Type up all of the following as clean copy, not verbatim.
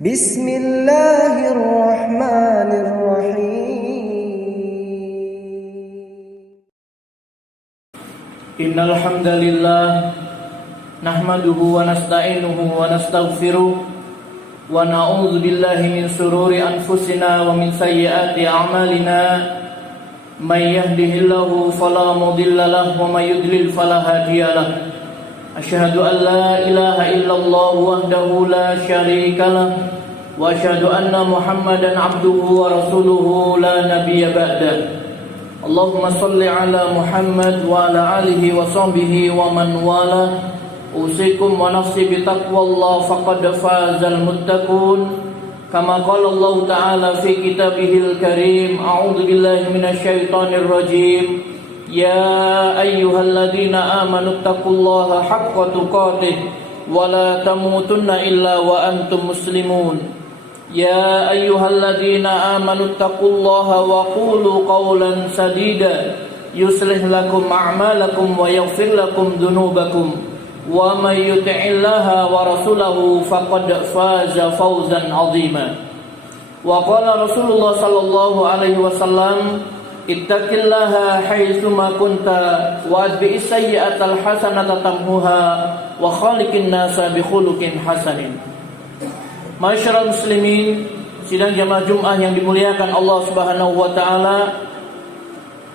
Bismillahirrahmanirrahim. Innal hamdalillah nahmaduhu wa nasta'inuhu wa nastaghfiruh wa na'udzu billahi min shururi anfusina wa min sayyiati a'malina. May yahdihillahu fala mudilla lahu wa may yudlil fala hadiya lahu. Asyhadu an la ilaha illallah wahdahu la syarika lahu wa asyhadu anna Muhammadan abduhu wa rasuluhu la nabiyya ba'da. Allahumma shalli ala Muhammad wa ala alihi wa sahbihi wa man wala. Usikum wa nafsi bi taqwallah faqad fazal muttaqun. Kama qala Allah Ta'ala fi kitabihil karim. A'udzu billahi minasy syaithanir rajim. Ya ayyuhalladzina amanu taqullaha haqqa tuqatih wa la tamutunna illa wa antum muslimun. Ya ayyuhalladzina amanu taqullaha wa qulu qawlan sadida yuslih lakum a'malakum wa yaghfir lakum dhunubakum. Wa may yuti'illaha wa rasulahu faqad faza fawzan 'azima. Wa qala Rasulullah sallallahu alaihi wasallam, ittaqillaha haitsu ma kunta wa atbi'is sayyi'atal hasanata tamhuha wa khaliqin nasa bi khuluqin hasanin. Masyarul muslimin, sidang jamaah Jumat yang dimuliakan Allah Subhanahu wa taala,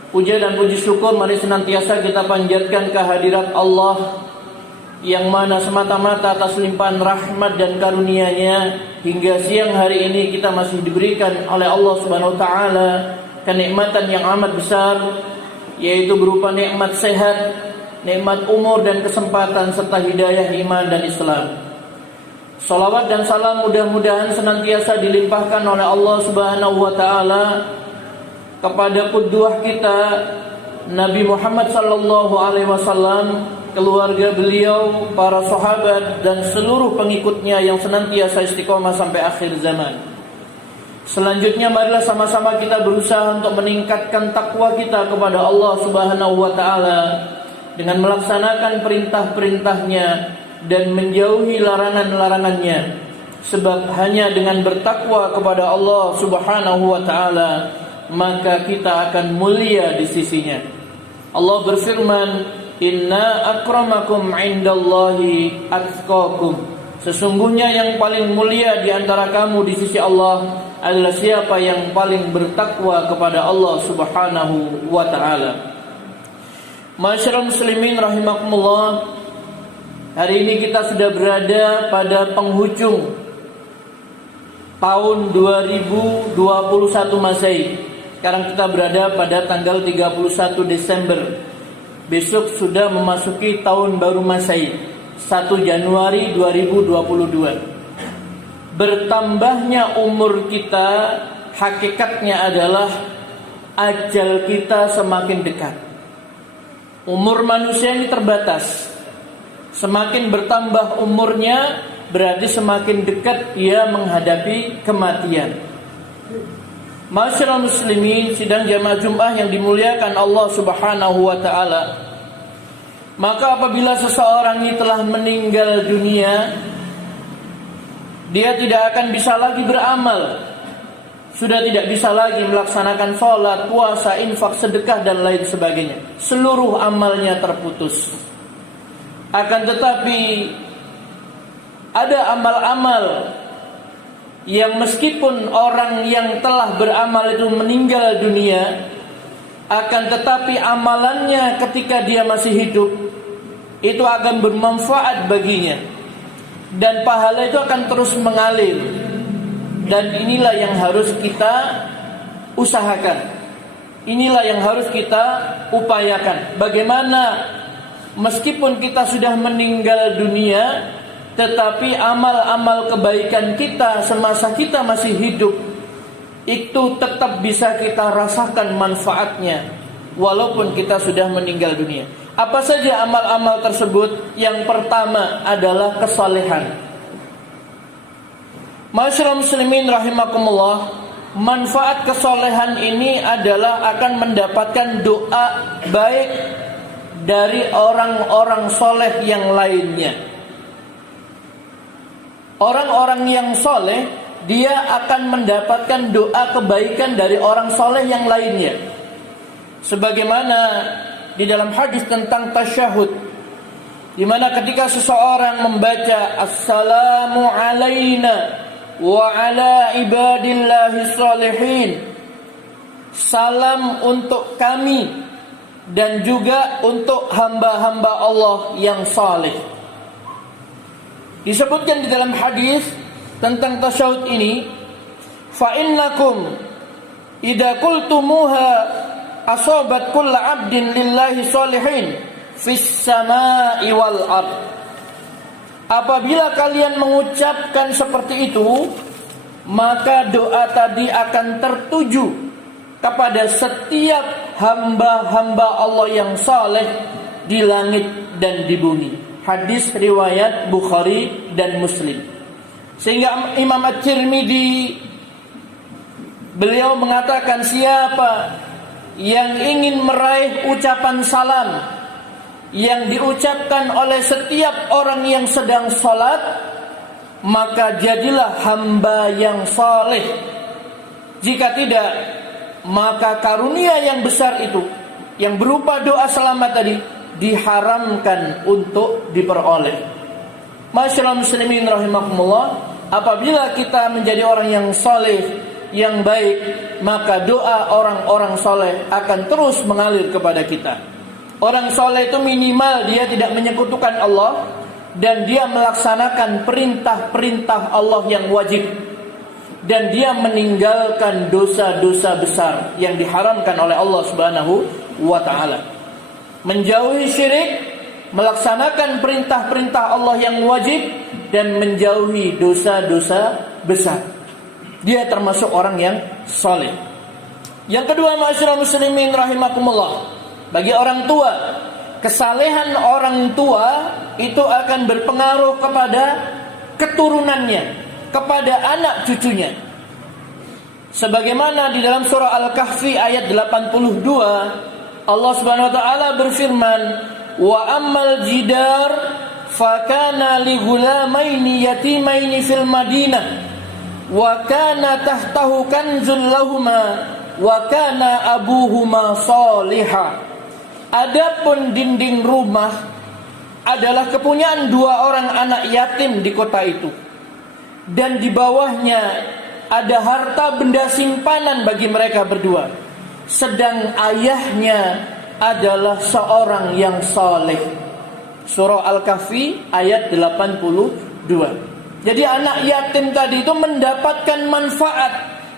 puja dan puji syukur mari senantiasa kita panjatkan kehadirat Allah yang mana semata-mata atas limpahan rahmat dan karunia-Nya hingga siang hari ini kita masih diberikan oleh Allah Subhanahu wa taala kenikmatan yang amat besar, yaitu berupa nikmat sehat, nikmat umur dan kesempatan serta hidayah iman dan Islam. Salawat dan salam mudah-mudahan senantiasa dilimpahkan oleh Allah Subhanahu wa taala kepada qudwah kita Nabi Muhammad sallallahu alaihi wasallam, keluarga beliau, para sahabat dan seluruh pengikutnya yang senantiasa istiqomah sampai akhir zaman. Selanjutnya marilah sama-sama kita berusaha untuk meningkatkan takwa kita kepada Allah Subhanahu wa taala dengan melaksanakan perintah-perintahnya dan menjauhi larangan-larangannya. Sebab hanya dengan bertakwa kepada Allah Subhanahu wa taala maka kita akan mulia di sisinya. Allah berfirman, inna akramakum indallahi atqakum. Sesungguhnya yang paling mulia di antara kamu di sisi Allah adalah siapa yang paling bertakwa kepada Allah Subhanahu wa taala. Masyarul muslimin rahimakumullah, hari ini kita sudah berada pada penghujung tahun 2021 Masehi. Sekarang kita berada pada tanggal 31 Desember. Besok sudah memasuki tahun baru Masehi, 1 Januari 2022. Bertambahnya umur kita hakikatnya adalah ajal kita semakin dekat. Umur manusia ini terbatas. Semakin bertambah umurnya berarti semakin dekat ia menghadapi kematian. Masyarul muslimin, sidang jamaah Jumat yang dimuliakan Allah Subhanahu wa taala. Maka apabila seseorang ini telah meninggal dunia, dia tidak akan bisa lagi beramal. Sudah tidak bisa lagi melaksanakan salat, puasa, infak, sedekah dan lain sebagainya. Seluruh amalnya terputus. Akan tetapi ada amal-amal yang meskipun orang yang telah beramal itu meninggal dunia, akan tetapi amalannya ketika dia masih hidup itu akan bermanfaat baginya dan pahala itu akan terus mengalir. Dan inilah yang harus kita usahakan, inilah yang harus kita upayakan. Bagaimana meskipun kita sudah meninggal dunia, tetapi amal-amal kebaikan kita semasa kita masih hidup itu tetap bisa kita rasakan manfaatnya walaupun kita sudah meninggal dunia. Apa saja amal-amal tersebut? Yang pertama adalah kesalehan. Masyarul muslimin rahimakumullah, manfaat kesalehan ini adalah akan mendapatkan doa baik dari orang-orang soleh yang lainnya. orang-orang yang soleh, dia akan mendapatkan doa kebaikan dari orang soleh yang lainnya. Sebagaimana di dalam hadis tentang tasyahud, di mana ketika seseorang membaca assalamu alaina wa ala ibadillahi sholihin, salam untuk kami dan juga untuk hamba-hamba Allah yang saleh. Disebutkan di dalam hadis tentang tasyahud ini, fa innakum idza qultumuha asabat kullu 'abdin lillahi sholihin fis samai wal ard. Apabila kalian mengucapkan seperti itu, maka doa tadi akan tertuju kepada setiap hamba-hamba Allah yang saleh di langit dan di bumi. Hadis riwayat Bukhari dan Muslim. Sehingga Imam At-Tirmidzi beliau mengatakan, siapa yang ingin meraih ucapan salam yang diucapkan oleh setiap orang yang sedang salat, maka jadilah hamba yang saleh. Jika tidak, maka karunia yang besar itu yang berupa doa selamat tadi diharamkan untuk diperoleh. Masyaallah muslimin rahimakumullah, apabila kita menjadi orang yang saleh, yang baik, maka doa orang-orang saleh akan terus mengalir kepada kita. Orang saleh itu minimal dia tidak menyekutukan Allah dan dia melaksanakan perintah-perintah Allah yang wajib, dan dia meninggalkan dosa-dosa besar yang diharamkan oleh Allah Subhanahu wa taala. Menjauhi syirik, melaksanakan perintah-perintah Allah yang wajib, dan menjauhi dosa-dosa besar. Dia termasuk orang yang saleh. Yang kedua, ma'asyiral muslimin rahimakumullah, bagi orang tua, kesalehan orang tua itu akan berpengaruh kepada keturunannya, kepada anak cucunya. Sebagaimana di dalam surah Al-Kahfi ayat 82, Allah Subhanahu wa taala berfirman, "Wa ammal jidar fakana li ghulamaini yatimaini fil Madinah wa kana tahtahu kanzul lahumā wa kana abuhuma shaliha." Adapun dinding rumah adalah kepunyaan dua orang anak yatim di kota itu, dan di bawahnya ada harta benda simpanan bagi mereka berdua, sedang ayahnya adalah seorang yang saleh. Surah Al-Kahfi ayat 82. Jadi anak yatim tadi itu mendapatkan manfaat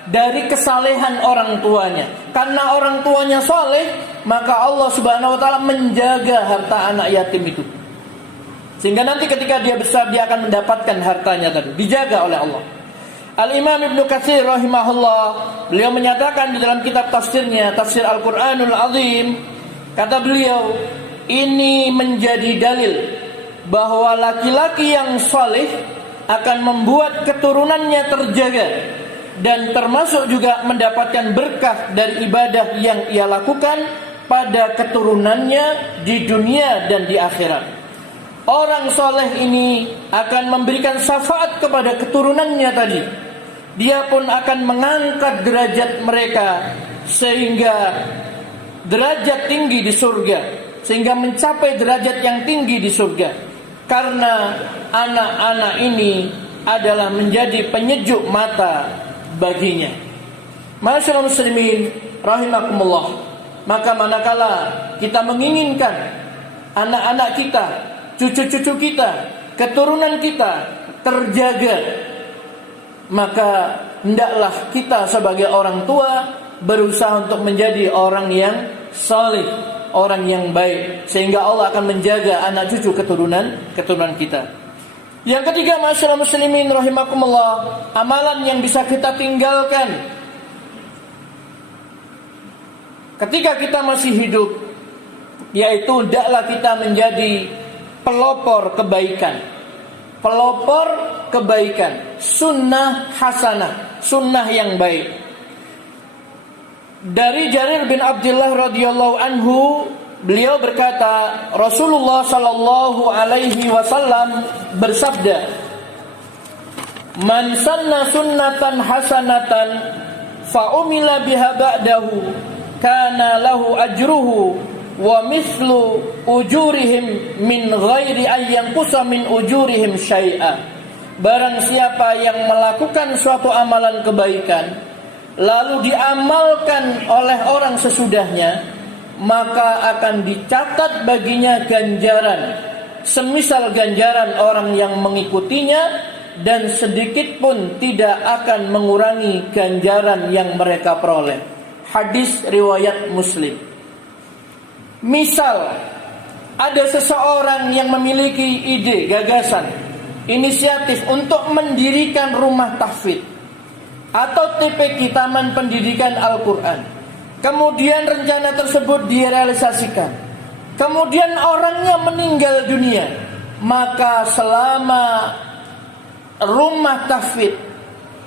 dari kesalehan orang tuanya. Karena orang tuanya saleh, maka Allah Subhanahu wa taala menjaga harta anak yatim itu. Sehingga nanti ketika dia besar, dia akan mendapatkan hartanya tadi, dijaga oleh Allah. Al-Imam Ibnu Katsir rahimahullah, beliau menyatakan di dalam kitab tafsirnya, Tafsir Al-Qur'anul Azim, kata beliau, ini menjadi dalil bahwa laki-laki yang saleh akan membuat keturunannya terjaga, dan termasuk juga mendapatkan berkah dari ibadah yang ia lakukan pada keturunannya di dunia dan di akhirat. Orang soleh ini akan memberikan syafaat kepada keturunannya tadi. Dia pun akan mengangkat derajat mereka sehingga derajat tinggi di surga, sehingga mencapai derajat yang tinggi di surga. Karena anak-anak ini adalah menjadi penyejuk mata baginya. Masyaallah muslimin rahimakumullah, maka manakala kita menginginkan anak-anak kita, cucu-cucu kita, keturunan kita terjaga, maka hendaklah kita sebagai orang tua berusaha untuk menjadi orang yang saleh, orang yang baik, sehingga Allah akan menjaga anak cucu keturunan kita. Yang ketiga, masyaallah muslimin rahimakumullah, amalan yang bisa kita tinggalkan ketika kita masih hidup, yaitu hendaklah kita menjadi pelopor kebaikan. Pelopor kebaikan, sunnah hasanah, sunnah yang baik. Dari Jarir bin Abdullah radhiyallahu anhu, beliau berkata, Rasulullah sallallahu alaihi wasallam bersabda, Man sanna sunnatan hasanatan fa umila biha ba'dahu kana lahu ajruhu wa mislu ujurihim min ghairi ayyan qusa min ujurihim syai'a. Barang siapa yang melakukan suatu amalan kebaikan lalu diamalkan oleh orang sesudahnya, maka akan dicatat baginya ganjaran semisal ganjaran orang yang mengikutinya, dan sedikit pun tidak akan mengurangi ganjaran yang mereka peroleh. Hadis riwayat Muslim. Misal ada seseorang yang memiliki ide, gagasan, inisiatif untuk mendirikan rumah tahfidz atau TPQ, Taman Pendidikan Al-Quran. Kemudian rencana tersebut direalisasikan. Kemudian orangnya meninggal dunia. Maka selama rumah tahfidz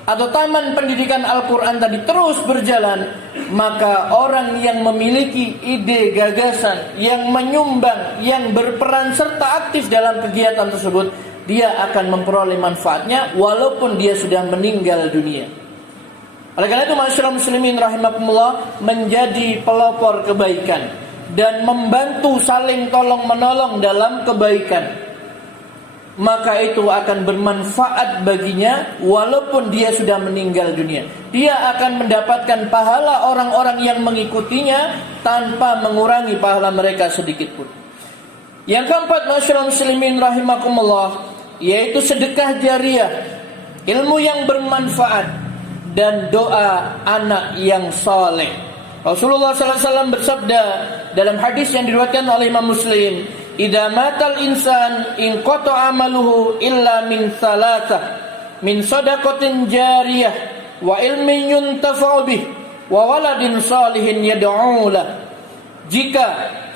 atau Taman Pendidikan Al-Quran tadi terus berjalan, maka orang yang memiliki ide, gagasan, yang menyumbang, yang berperan serta aktif dalam kegiatan tersebut, dia akan memperoleh manfaatnya walaupun dia sudah meninggal dunia. Oleh karena itu, masyarakat muslimin rahimakumullah, menjadi pelopor kebaikan dan membantu saling tolong menolong dalam kebaikan, maka itu akan bermanfaat baginya walaupun dia sudah meninggal dunia. Dia akan mendapatkan pahala orang-orang yang mengikutinya tanpa mengurangi pahala mereka sedikit pun. Yang keempat, masyarakat muslimin rahimakumullah, yaitu sedekah jariah, ilmu yang bermanfaat, dan doa anak yang saleh. Rasulullah SAW bersabda dalam hadis yang diriwayatkan oleh Imam Muslim, "Idza matal insan in qata amaluhu illa min thalathah, min shadaqatin jariyah wa ilmin yuntafa'u bih wa waladin salihin yad'u lah." Jika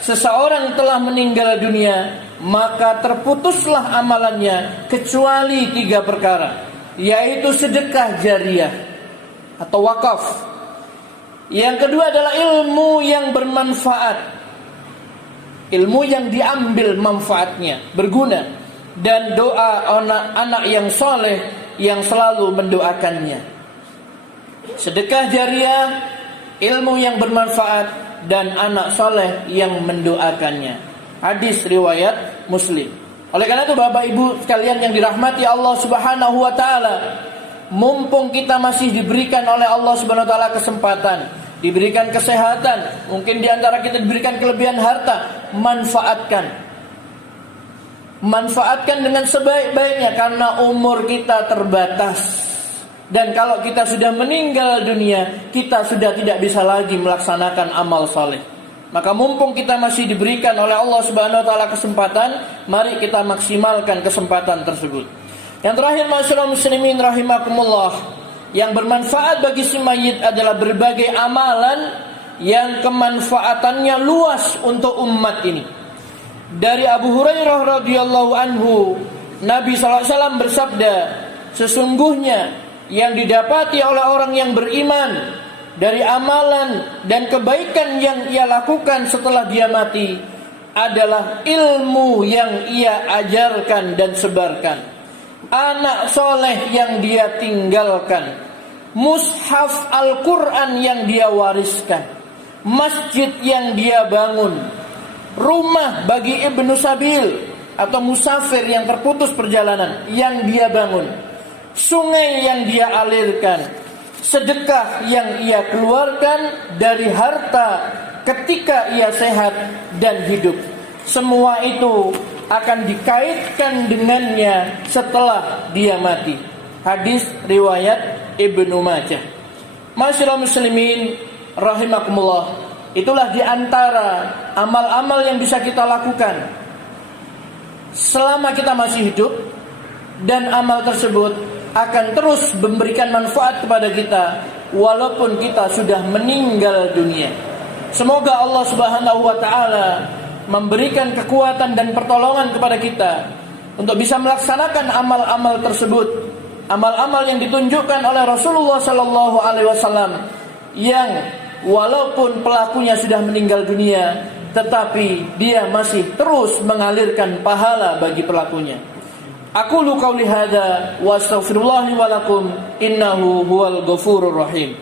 seseorang telah meninggal dunia, maka terputuslah amalannya kecuali 3 perkara, yaitu sedekah jariyah atau wakaf. Yang kedua adalah ilmu yang bermanfaat, ilmu yang diambil manfaatnya, berguna, dan doa anak yang soleh yang selalu mendoakannya. Sedekah jariah, ilmu yang bermanfaat, dan anak soleh yang mendoakannya. Hadis riwayat Muslim. Oleh karena itu, Bapak Ibu sekalian yang dirahmati Allah Subhanahu wa taala, mumpung kita masih diberikan oleh Allah Subhanahu wa taala kesempatan, diberikan kesehatan, mungkin di antara kita diberikan kelebihan harta, manfaatkan dengan sebaik-baiknya, karena umur kita terbatas. Dan kalau kita sudah meninggal dunia, kita sudah tidak bisa lagi melaksanakan amal saleh. Maka mumpung kita masih diberikan oleh Allah Subhanahu wa taala kesempatan, mari kita maksimalkan kesempatan tersebut. Yang terakhir, masyarakat muslimin rahimakumullah, yang bermanfaat bagi si mayit adalah berbagai amalan yang kemanfaatannya luas untuk umat ini. Dari Abu Hurairah radhiyallahu anhu, Nabi SAW bersabda, "Sesungguhnya yang didapati oleh orang yang beriman dari amalan dan kebaikan yang ia lakukan setelah dia mati adalah ilmu yang ia ajarkan dan sebarkan, anak soleh yang dia tinggalkan, mushaf Al-Quran yang dia wariskan, masjid yang dia bangun, rumah bagi ibnu sabil atau musafir yang terputus perjalanan yang dia bangun, sungai yang dia alirkan, sedekah yang ia keluarkan dari harta ketika ia sehat dan hidup. Semua itu akan dikaitkan dengannya setelah dia mati." Hadis riwayat Ibnu Majah. Masyaallah muslimin rahimakumullah, itulah di antara amal-amal yang bisa kita lakukan selama kita masih hidup, dan amal tersebut akan terus memberikan manfaat kepada kita walaupun kita sudah meninggal dunia. Semoga Allah Subhanahu wa taala memberikan kekuatan dan pertolongan kepada kita untuk bisa melaksanakan amal-amal tersebut, amal-amal yang ditunjukkan oleh Rasulullah sallallahu alaihi wasallam, yang walaupun pelakunya sudah meninggal dunia, tetapi dia masih terus mengalirkan pahala bagi pelakunya. Aqulu qauli hadza wa astaghfirullah li wa lakum innahu huwal ghafurur rahim.